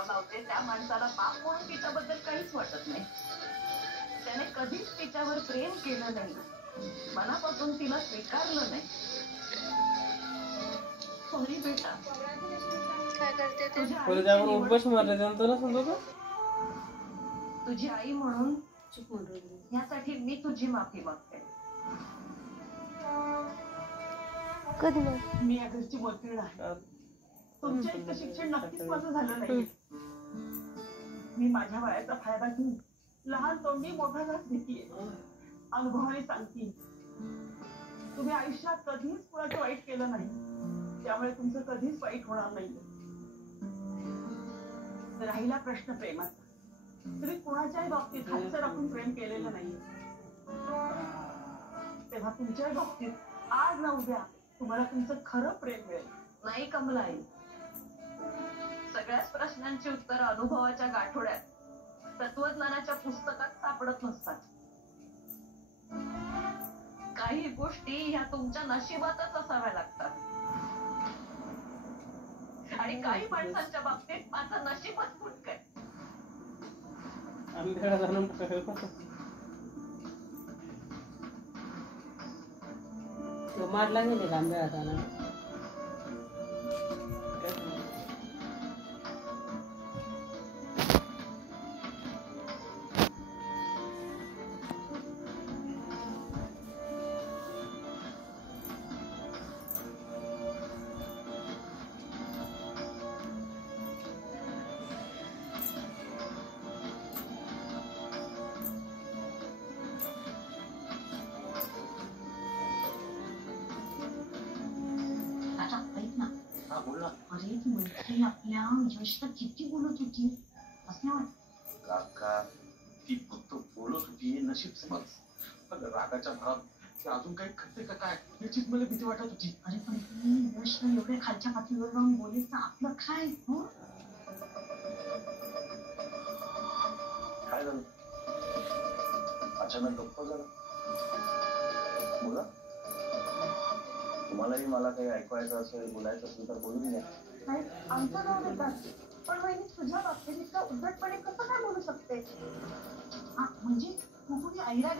नाव लावते त्या माणसाला बाप म्हणून तिच्याबद्दल काहीच वाटत नाही. त्याने कधीच तिच्यावर प्रेम केलं नाही, मनापासून तिला स्वीकारलं नाही. सॉरी बेटा. काय करते ते? तुझी आई म्हणून चूक म्हणून यासाठी मी तुझी माफी मागते. कधी मी या घरची मैत्रीण आहे. तुमच्या इतकं शिक्षण नक्कीच माझं झालं नाही. मी माझ्या वयाचा फायदा घेऊन लहान तोंडी मोठा घास घेतीये. अनुभवाने सांगते, तुम्ही आयुष्यात कधीच कुणाचं वाईट केलं नाही, त्यामुळे तुमचं कधीच वाईट होणार नाही. राहिला प्रश्न प्रेमाचा, तुम्ही कुणाच्याही बाबतीत हातचं राखून प्रेम केलेलं नाही. तेव्हा तुमच्याही बाबतीत आज ना उद्या तुम्हाला तुमचं खरं प्रेम मिळेल. नाही कमलाई, सगळ्याच प्रश्नांची उत्तर अनुभवाच्या गाठोड्यात, तत्वज्ञानाच्या पुस्तकात सापडत नसतात. काही गोष्टी ह्या तुमच्या नशिबातच असाव्या लागतात. आणि काही माणसांच्या बाबतीत माझं नशीबच फुटकंय. मारला गेले आंब्या हाताना. अरे ती मैत्रीण आपल्या यशला किती बोलत होती असं वाटत. काका ती फक्त बोलत होती, नशीब समज. पण रागाच्या भरात अजून काही घडते का काय याचीच मला भीती वाटत होती. अरे पण ती यशला एवढ्या खालच्या पातळीवर जाऊन बोलायचं आपलं काय? काय झालं अचानक गप्प झालं? बोला. तुम्हालाही मला काही ऐकवायचं असेल, बोलायचं असेल तर बोलून घ्या. आमचं नाव देतात, पण वहिनी तुझ्या बाबतीत इतका उद्धटपणे कसं काय बोलू शकते? म्हणजे तू कुणी ऐरा